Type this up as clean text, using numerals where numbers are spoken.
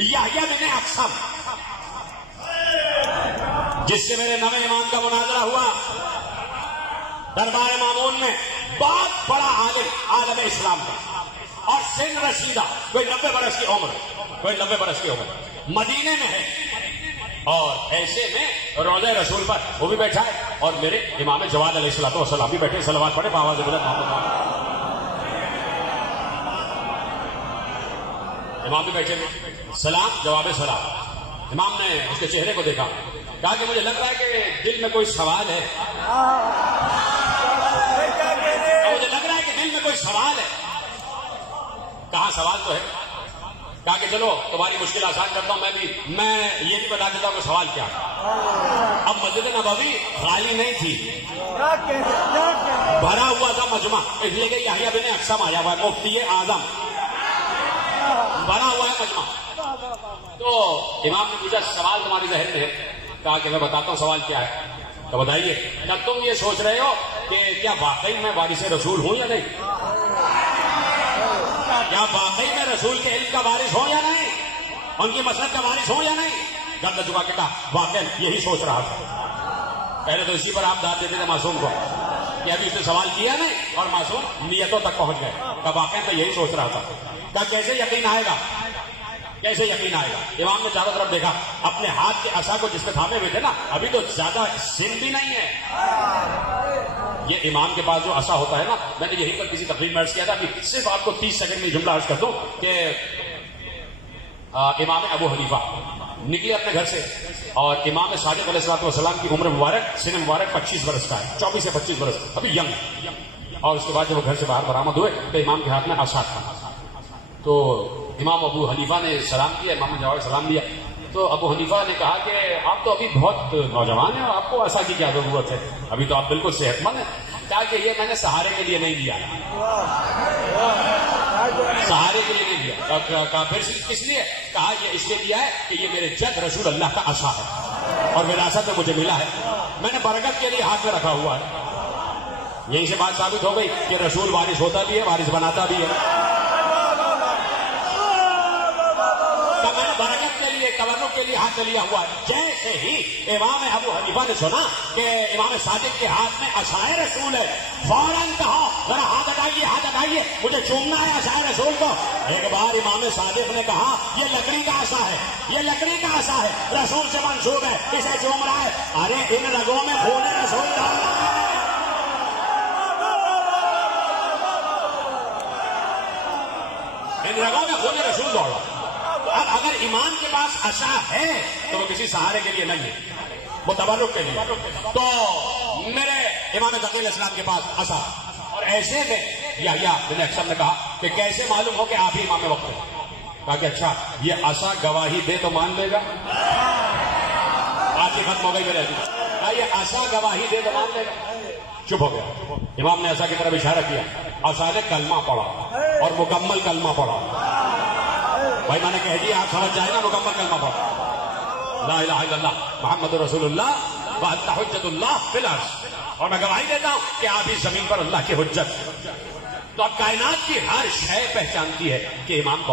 یحییٰ بن اقسم، جس سے میرے نویں امام کا مناظرہ ہوا دربار مامون میں، بہت بڑا عالم اسلام کا، اور سن رسیدہ، کوئی 90 برس کی عمر، مدینے میں ہے، اور ایسے میں روضہ رسول پر وہ بھی بیٹھا ہے، اور میرے امام جواد علیہ السلام بھی بیٹھے، صلوات پڑھے بآواز بلند محمد۔ امام بھی بیٹھے، سلام جواب سلام۔ امام نے اس کے چہرے کو دیکھا، کہا کہ مجھے لگ رہا ہے کہ دل میں کوئی سوال ہے، کہا سوال تو ہے، کہا کہ چلو تمہاری مشکل آسان کرتا ہوں، میں یہ بھی بتا دیتا ہوں کہ سوال کیا۔ اب مسجد نبوی خالی نہیں تھی، بھرا ہوا تھا مجمع، اس لیے کہ یحییٰ بن اقسم آیا ہوا ہے، مفتی اعظم، بھرا ہوا ہے مجمع۔ تو امام نے پوچھا سوال تمہاری ذہن میں ہے؟ کہا کہ میں بتاتا ہوں سوال کیا ہے۔ تو بتائیے، کیا تم یہ سوچ رہے ہو کہ کیا واقعی میں وارث رسول ہوں یا نہیں؟ کیا واقعی میں رسول کے علم کا وارث ہوں یا نہیں؟ ان کی مسلک کا وارث ہوں یا نہیں؟ گردن جھکا کے کہا واقعی یہی سوچ رہا تھا۔ پہلے تو اسی پر آپ داد دیتے تھے معصوم کو کہ ابھی اس نے سوال کیا نہیں، اور معصوم نیتوں تک پہنچ گئے، کہ واقعی میں یہی سوچ رہا تھا۔ کہا کیسے یقین آئے گا؟ کیسے یقین آئے گا؟ امام نے چاروں طرف دیکھا، اپنے ہاتھ کے عصا کو جس پہ تھامے ہوئے تھے نا، ابھی تو زیادہ سن بھی نہیں ہے۔ یہ امام کے پاس جو عصا ہوتا ہے نا، میں نے یہیں پر کسی تقریر میں عرض کیا تھا، ابھی صرف آپ کو 30 سیکنڈ میں جملہ عرض کر دوں کہ امام ابو حنیفہ نکلے اپنے گھر سے، اور امام صادق علیہ السلام کی عمر مبارک، سن مبارک 25 برس کا ہے، 24 سے 25 برس، ابھی ینگ۔ اور اس کے بعد جب وہ گھر سے باہر برآمد ہوئے تو امام کے ہاتھ میں عصا تھا۔ تو امام ابو حنیفہ نے سلام کیا، امام نے جواب سلام دیا۔ تو ابو حنیفہ نے کہا کہ آپ تو ابھی بہت نوجوان ہیں، اور آپ کو عصا کی کیا ضرورت ہے، ابھی تو آپ بالکل صحت مند ہیں۔ کہا کہ یہ میں نے سہارے کے لیے نہیں لیا، سہارے کے لیے نہیں لیا۔ کہا پھر کس لیے؟ کہا یہ اس لیے لیا ہے کہ یہ میرے جد رسول اللہ کا عصا ہے، اور وراثت میں مجھے ملا ہے، میں نے برکت کے لیے ہاتھ میں رکھا ہوا ہے۔ یہیں سے بات ثابت ہو گئی کہ رسول وارث ہوتا بھی ہے، وارث بناتا بھی ہے۔ برکت کے لیے، تورک کے لیے ہاتھ لیا ہوا ہے۔ جیسے ہی امام ابو حنیفہ نے سنا کہ امام صادق کے ہاتھ میں عصائے رسول ہے، فوراً کہا ذرا ہاتھ ہٹائیے، ہاتھ ہٹائیے، مجھے چومنا ہے عصائے رسول کو۔ ایک بار امام صادق نے کہا یہ لکڑی کا عصا ہے، یہ لکڑی کا عصا ہے، رسول سے منسوب ہے، اسے چوم رہا ہے۔ ارے ان رگوں میں خون رسول ڈال رہا ہے، ان رگوں میں خون رسول دوڑ رہا ہے۔ اب اگر ایمان کے پاس عصا ہے تو وہ کسی سہارے کے لیے نہیں ہے، وہ تبرک کے لیے۔ تو میرے امام تقی علیہ السلام کے پاس عصا، اور ایسے میں یحییٰ بن اقسم نے کہا کہ کیسے معلوم ہو کہ آپ ہی امام وقت ہیں؟ کہا کہ اچھا یہ عصا گواہی دے تو مان لے گا؟ بات ہی ختم ہو گئی میرے حدیث۔ کہا یہ عصا گواہی دے تو مان لے گا؟ چپ ہو گیا۔ امام نے عصا کی طرف اشارہ کیا، عصا نے کلمہ پڑھا، اور مکمل کلمہ پڑھا۔ بھائی میں نے کہہ دیا، آپ سمجھ جائے نا، مکمل کلمہ پڑھا، لا الہ الا اللہ محمد رسول اللہ وانت حجت اللہ فی الارض، اور میں گواہی دیتا ہوں کہ آپ اس زمین پر اللہ کی حجت۔ تو اب کائنات کی ہر شے پہچانتی ہے کہ امام کو